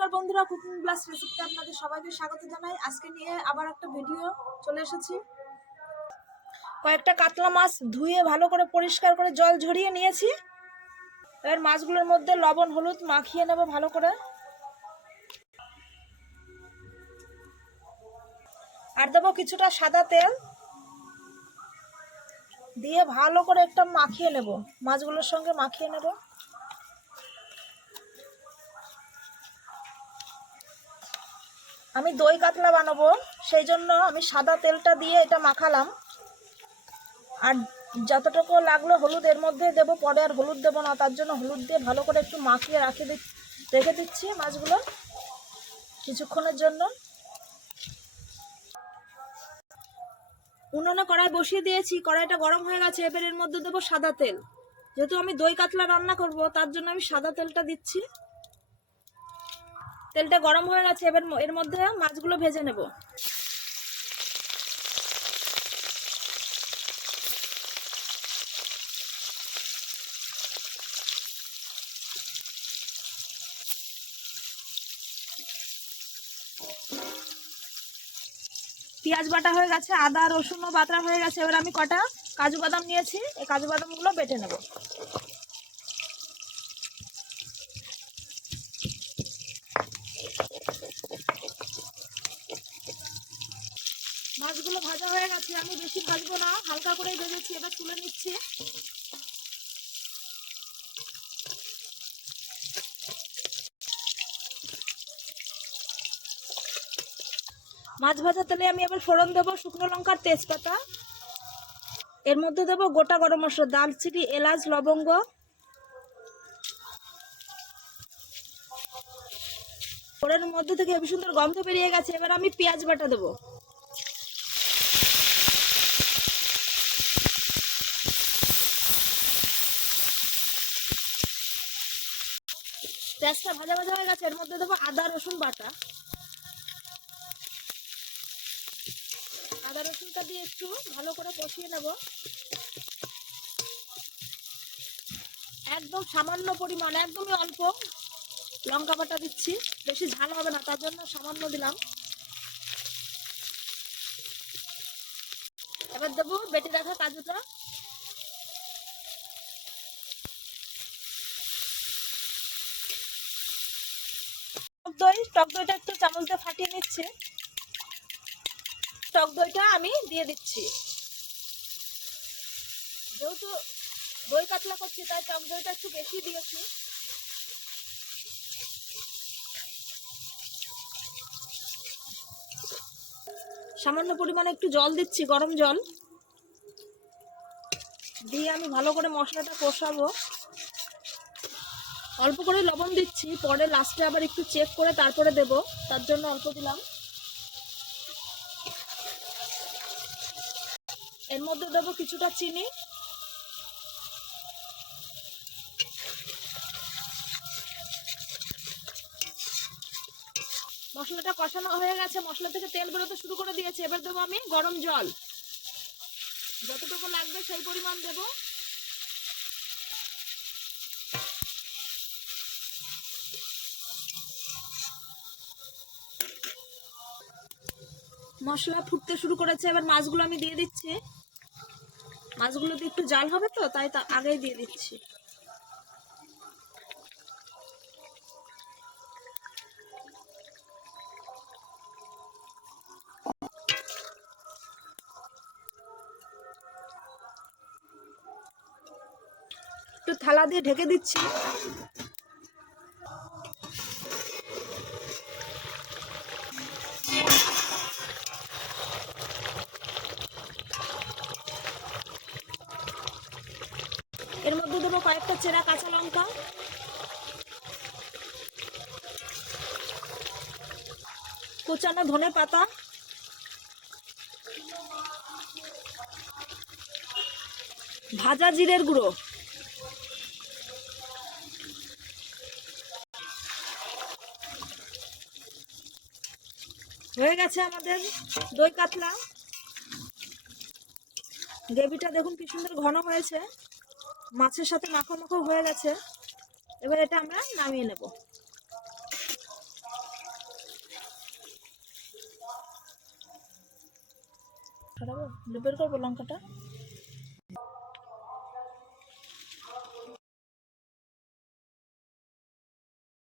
নমস্কার বন্ধুরা, cooking blast রেসিপিতে আপনাদের সবাইকে স্বাগত জানাই। আজকে নিয়ে আবার একটা ভিডিও চলে এসেছি। কয়েকটা কাতলা মাছ ধুয়ে ভালো করে পরিষ্কার করে জল ঝরিয়ে নিয়েছি। এবার মাছগুলোর মধ্যে লবণ হলুদ মাখিয়ে নেব ভালো করে, আর দেবো কিছুটা সাদা তেল দিয়ে ভালো করে একটা মাখিয়ে নেব, মাছগুলোর সঙ্গে মাখিয়ে নেব। আমি দই কাতলা বানাবো, সেই জন্য আমি সাদা তেলটা দিয়ে এটা মাখালাম। আর যতটুকু লাগলো হলুদ এর মধ্যে দেবো, পরে আর হলুদ দেবো না, তার জন্য হলুদ দিয়ে ভালো করে একটু মাখিয়ে রেখে দিচ্ছি মাছগুলো কিছুক্ষণের জন্য। উনুনে কড়াই বসিয়ে দিয়েছি, কড়াইটা গরম হয়ে গেছে। এবার এর মধ্যে দেবো সাদা তেল। যেহেতু আমি দই কাতলা রান্না করব, তার জন্য আমি সাদা তেলটা দিচ্ছি। তেলটা গরম হয়ে গেছে, এবার এর মধ্যে মাছগুলো ভেজে নেব। পেঁয়াজ বাটা হয়ে গেছে, আদা রসুনও বাটা হয়ে গেছে। এবার আমি কটা কাজু বাদাম নিয়েছি, এই কাজু বাদামগুলো বেটে নেব। মাছগুলো ভাজা হয়ে গেছে, আমি বেশি ভাজবো না, হালকা করেই ভেজেছি। এবার তুলে নিচ্ছি। মাছ ভাজা তেলে আমি এবার ফোড়ন দেবো শুকনো লঙ্কার তেজপাতা। এর মধ্যে দেবো গোটা গরম মশলা, দারচিনি এলাচ লবঙ্গ। ফোড়নের মধ্যে থেকে হেবি সুন্দর গন্ধ বেরিয়ে গেছে। এবার আমি পেঁয়াজ বাটা দেবো। পেঁয়াজটা ভাজা ভাজা হয়ে গেছে, এর মধ্যে দেবো আদা রসুন বাটা। আদা রসুনটা দিয়ে একটু ভালো করে কষিয়ে নেব। একদম সামান্য পরিমাণ, একদমই অল্প লঙ্কা বাটা দিচ্ছি, বেশি ঝাল হবে না, তার জন্য সামান্য দিলাম। এবার দেবো বেটে রাখা কাজুটা। টক দইটা একটু চামচ দিয়ে ফাটিয়ে নিচ্ছে। টক দইটা আমি দিয়ে দিচ্ছি। যেহেতু দই কাতলা করছি, তাই টক দইটা একটু বেশি দিয়েছি। সামান্য পরিমাণে একটু জল দিচ্ছি, গরম জল দিয়ে আমি ভালো করে মশলাটা কষাবো। অল্প করে লবণ দিচ্ছি, পরে লাস্টে আবার একটু চেক করে তারপরে দেব, তার জন্য অল্প দিলাম। এর মধ্যে দেবো কিছুটা চিনি। মশলাটা কষানো হয়ে গেছে, মশলা থেকে তেল বেরোতে শুরু করে দিয়েছে। এবার দেবো আমি গরম জল, যতটুকু লাগবে সেই পরিমাণ দেব। মশলা ফুটতে শুরু করেছে, এবার মাছগুলো আমি দিয়ে দিচ্ছি। মাছগুলোতে একটু জাল হবে তো, তাই আগেই দিয়ে দিচ্ছি। একটু থালা দিয়ে ঢেকে দিচ্ছি। এর মধ্যে দেবো কয়েকটা চেরা কাঁচা লঙ্কা, কোচানো ধনে পাতা, ভাজা জিরের গুঁড়ো, হয়ে গেছে আমাদের দই কাতলা। গ্রেভিটা দেখুন কি সুন্দর ঘন হয়েছে, মাছের সাথে মাখো মাখো হয়ে গেছে। এবার এটা আমরা নামিয়ে নেব। ছড়াবো, বের করবো লঙ্কাটা।